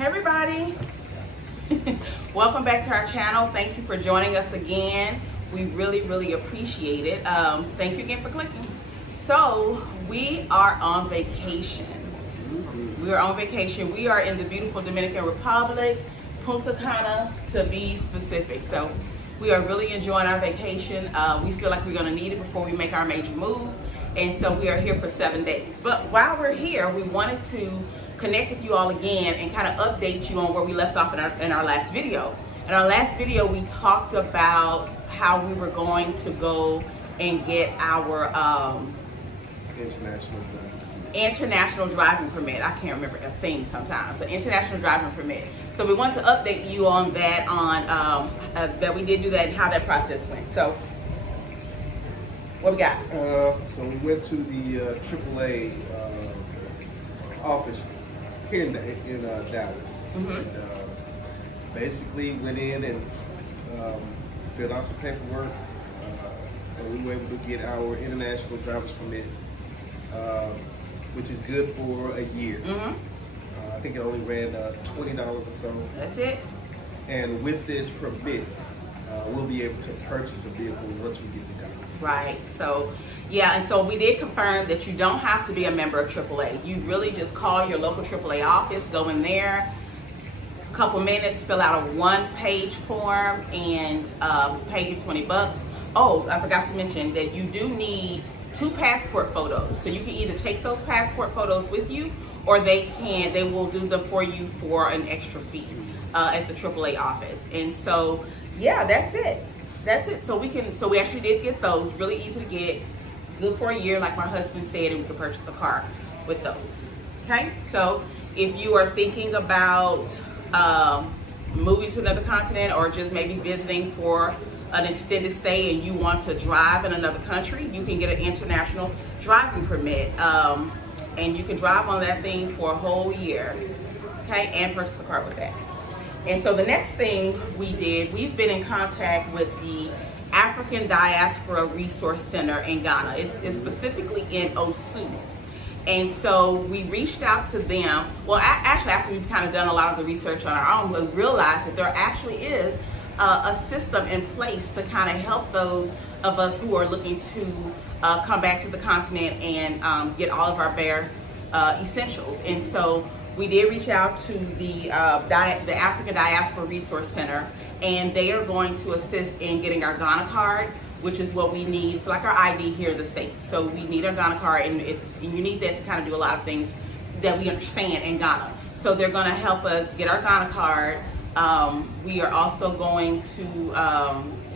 Hey everybody, welcome back to our channel. Thank you for joining us again. We really appreciate it. Thank you again for clicking. So we are on vacation. We are on vacation. We are in the beautiful Dominican Republic, Punta Cana to be specific. So we are really enjoying our vacation. We feel like we're going to need it before we make our major move. And so we are here for 7 days. But while we're here, we wanted to connect with you all again and kind of update you on where we left off in our last video. In our last video, we talked about how we were going to go and get our international driving permit. I can't remember a thing sometimes. The international driving permit. So we want to update you on that, that we did do that and how that process went. So what we got? So we went to the AAA office here in Dallas. Mm-hmm. And, basically went in and filled out some paperwork, and we were able to get our international driver's permit, which is good for a year. Mm-hmm. I think it only ran $20 or so. That's it. And with this permit, we'll be able to purchase a vehicle once we get the dollars. Right. So, yeah, and so we did confirm that you don't have to be a member of AAA. You really just call your local AAA office, go in there, a couple minutes, fill out a one-page form, and pay your $20. Oh, I forgot to mention that you do need 2 passport photos. So you can either take those passport photos with you, or they will do them for you for an extra fee at the AAA office. And so, yeah, that's it. That's it. So we actually did get those. Really easy to get. Good for a year, like my husband said, and we could purchase a car with those. Okay? So if you are thinking about moving to another continent or just maybe visiting for an extended stay and you want to drive in another country, you can get an international driving permit. And you can drive on that thing for a whole year. Okay? And purchase a car with that. And so the next thing we did, we've been in contact with the African Diaspora Resource Center in Ghana. It's specifically in Osu. And so we reached out to them. Well, actually, after we've kind of done a lot of the research on our own, we realized that there actually is a system in place to kind of help those of us who are looking to come back to the continent and get all of our bare essentials. And so we did reach out to the African Diaspora Resource Center, and they are going to assist in getting our Ghana card, which is what we need. It's like our ID here in the States. So we need our Ghana card, and you need that to kind of do a lot of things that we understand in Ghana. So they're going to help us get our Ghana card. We are also going to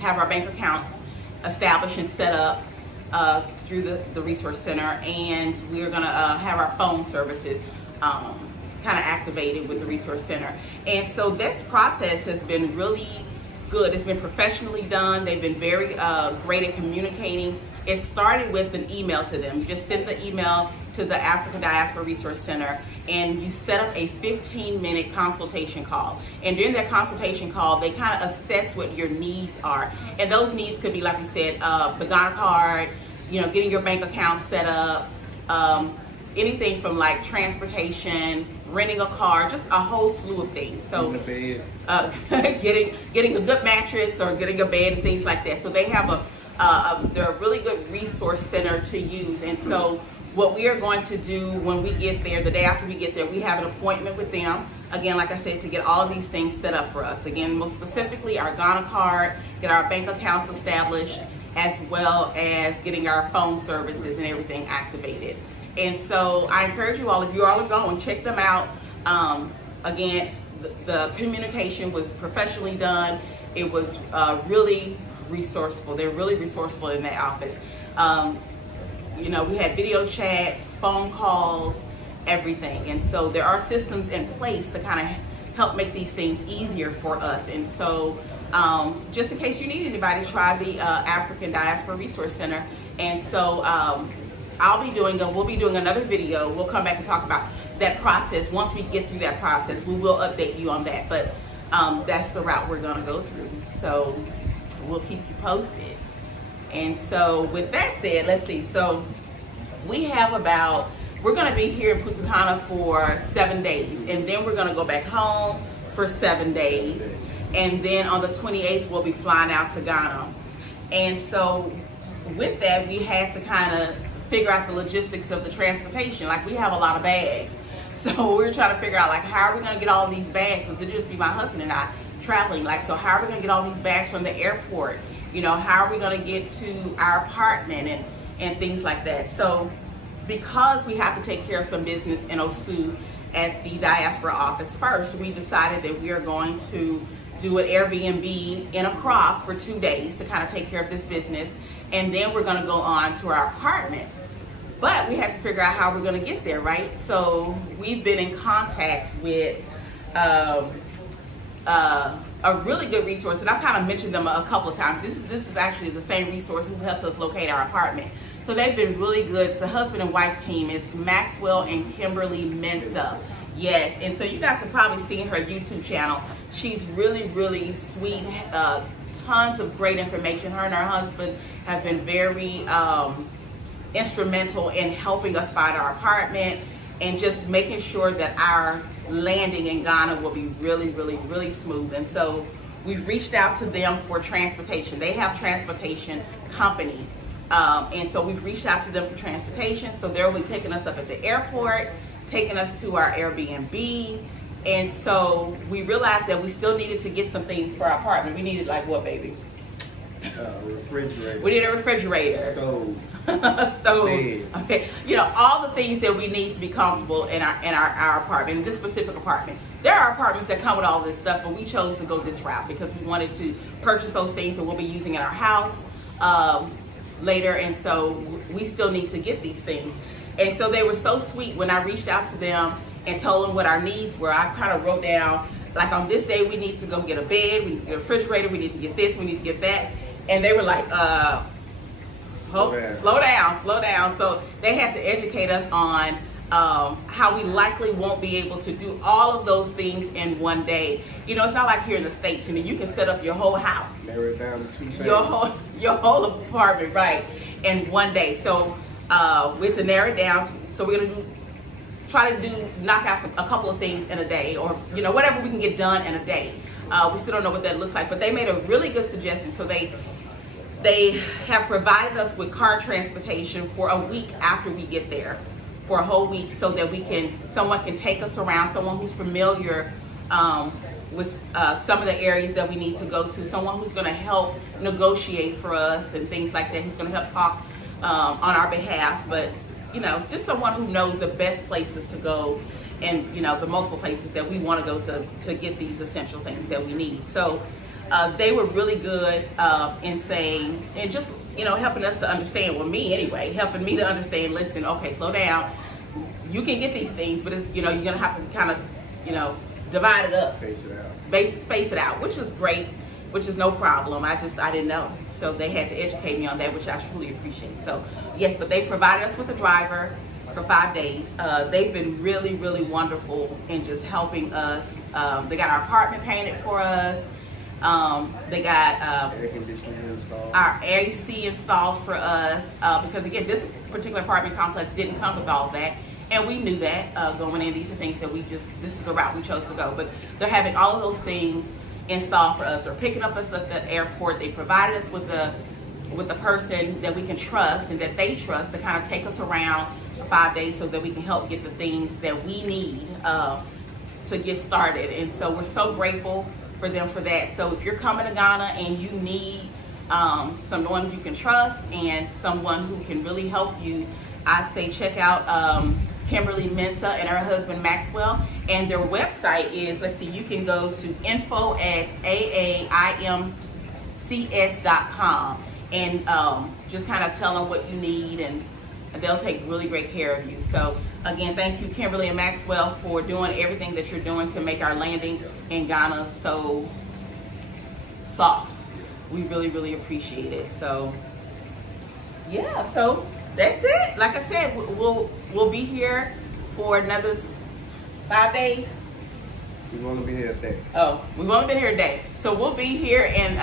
have our bank accounts established and set up through the Resource Center, and we are going to have our phone services kind of activated with the Resource Center. And so this process has been really good. It's been professionally done. They've been very great at communicating. It started with an email to them. You just send the email to the African Diaspora Resource Center, and you set up a 15-minute consultation call. And during that consultation call, they kind of assess what your needs are. And those needs could be, like we said, the Ghana card, getting your bank account set up, anything from like transportation, renting a car, just a whole slew of things. So getting a good mattress or getting a bed and things like that. So they have they're a really good resource center to use. And so what we are going to do when we get there, the day after we get there, we have an appointment with them. Again, like I said, to get all of these things set up for us. Again, most specifically our Ghana card, get our bank accounts established, as well as getting our phone services and everything activated. And so I encourage you all, if you all are going, check them out. Again, the communication was professionally done. It was really resourceful. They're really resourceful in that office. We had video chats, phone calls, everything. And so there are systems in place to kind of help make these things easier for us. And so just in case you need anybody, try the African Diaspora Resource Center. And so we'll be doing another video. We'll come back and talk about that process. Once we get through that process, we will update you on that. But that's the route we're going to go through. So we'll keep you posted. And so with that said, let's see. So we have about we're going to be here in Punta Cana for 7 days, and then we're going to go back home for 7 days, and then on the 28th we'll be flying out to Ghana. And so with that, we had to kind of figure out the logistics of the transportation. Like, we have a lot of bags, so we were trying to figure out, like, how are we going to get all these bags, since it'd just be my husband and I traveling. Like, so how are we going to get all these bags from the airport? You know, how are we going to get to our apartment and things like that? So because we have to take care of some business in Osu at the Diaspora office first, we decided that we are going to do an Airbnb in Accra for 2 days to kind of take care of this business, and then we're going to go on to our apartment. But we had to figure out how we're going to get there, right? So we've been in contact with a really good resource, and I've kind of mentioned them a couple of times. This is actually the same resource who helped us locate our apartment. So they've been really good. It's a husband and wife team. It's Maxwell and Kimberly Mensah. Yes, and so you guys have probably seen her YouTube channel. She's really, really sweet. Tons of great information. Her and her husband have been very instrumental in helping us find our apartment and just making sure that our landing in Ghana will be really, really, really smooth. And so we've reached out to them for transportation. They have transportation company. And so we've reached out to them for transportation. So they'll be picking us up at the airport, taking us to our Airbnb. And so we realized that we still needed to get some things for our apartment. We needed, like, what, baby? Refrigerator. We need a refrigerator. Stove. Stove. Bed. Okay. You know, all the things that we need to be comfortable in our apartment, in this specific apartment. There are apartments that come with all this stuff, but we chose to go this route because we wanted to purchase those things that we'll be using in our house later. And so we still need to get these things. And so they were so sweet when I reached out to them and told them what our needs were. I kind of wrote down, like, on this day we need to go get a bed, we need to get a refrigerator, we need to get this, we need to get that. And they were like, slow down. So they had to educate us on how we likely won't be able to do all of those things in one day. You know, it's not like here in the States, you know, you can set up your whole house. Narrow it down to 2 days. Your whole apartment, right, in one day. So we have to narrow it down. So we're going to try to knock out a couple of things in a day, or, you know, whatever we can get done in a day. We still don't know what that looks like, but they made a really good suggestion. So they have provided us with car transportation for a week after we get there, for a whole week, so that someone can take us around, someone who's familiar with some of the areas that we need to go to, someone who's going to help negotiate for us and things like that, who's going to help talk on our behalf. But, you know, just someone who knows the best places to go and, you know, the multiple places that we want to go to get these essential things that we need. So they were really good in saying, and just, you know, helping us to understand, well, me anyway, helping me to understand, listen, okay, slow down. You can get these things, but, it's, you know, you're going to have to kind of, you know, divide it up. Space it out, which is great, which is no problem. I didn't know. So they had to educate me on that, which I truly appreciate. So, yes, but they provided us with a driver for 5 days. They've been really, really wonderful in just helping us. They got our apartment painted for us. They got air conditioning installed. Our AC installed for us, because, again, this particular apartment complex didn't come with all that. And we knew that going in. These are things that this is the route we chose to go. But they're having all of those things installed for us. They're picking up us at the airport. They provided us with the person that we can trust and that they trust to kind of take us around for 5 days so that we can help get the things that we need to get started. And so we're so grateful for them for that. So if you're coming to Ghana and you need someone you can trust and someone who can really help you, I say check out Kimberly Mensah and her husband Maxwell, and their website is, let's see, you can go to info@AAIMCS.com and just kind of tell them what you need, and they'll take really great care of you. So again, thank you, Kimberly and Maxwell, for doing everything that you're doing to make our landing in Ghana so soft. We really, really appreciate it. So yeah, so that's it. Like I said, we'll be here for another 5 days. We've only been here a day. Oh, we've only been here a day. So we'll be here in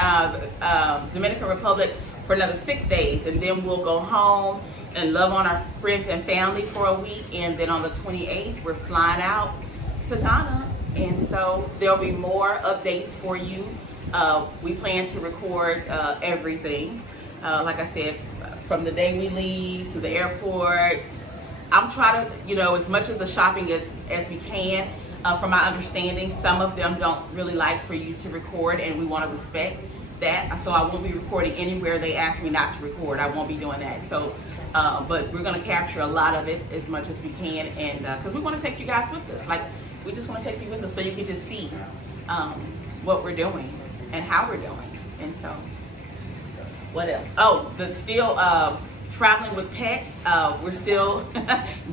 Dominican Republic for another 6 days, and then we'll go home and love on our friends and family for a week, and then on the 28th we're flying out to Ghana, and so there'll be more updates for you. We plan to record everything, like I said, from the day we leave to the airport. I'm trying to, you know, as much of the shopping as we can. From my understanding, some of them don't really like for you to record, and we want to respect that. So I won't be recording anywhere they ask me not to record. I won't be doing that. So, but we're going to capture a lot of it as much as we can, and because we want to take you guys with us. Like, we just want to take you with us so you can just see what we're doing and how we're doing. And so, what else? Oh, still traveling with pets. We're still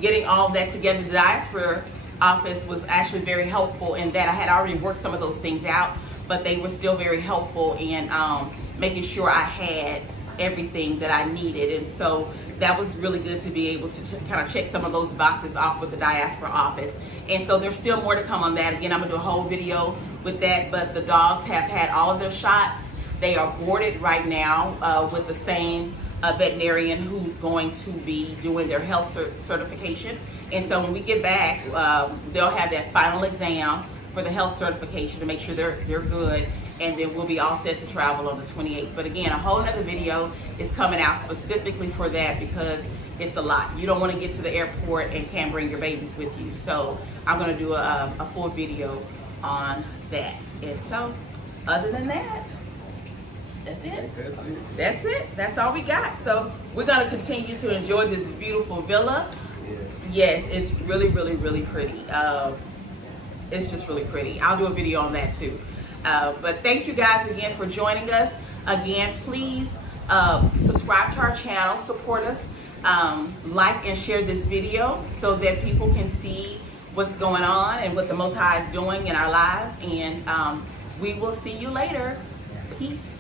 getting all that together. The Diaspora office was actually very helpful in that I had already worked some of those things out, but they were still very helpful in making sure I had everything that I needed. And so that was really good to be able to kind of check some of those boxes off with the Diaspora office. And so there's still more to come on that. Again, I'm gonna do a whole video with that, but the dogs have had all of their shots. They are boarded right now with the same veterinarian who's going to be doing their health certification. And so when we get back, they'll have that final exam for the health certification to make sure they're good, and then we'll be all set to travel on the 28th. But again, a whole nother video is coming out specifically for that because it's a lot. You don't want to get to the airport and can't bring your babies with you. So I'm going to do a full video on that. And so other than that, that's it. That's it. That's all we got. So we're going to continue to enjoy this beautiful villa. Yes, it's really, really, really pretty. It's just really pretty. I'll do a video on that too. But thank you guys again for joining us. Again, please subscribe to our channel, support us, like and share this video so that people can see what's going on and what the Most High is doing in our lives. And we will see you later. Peace.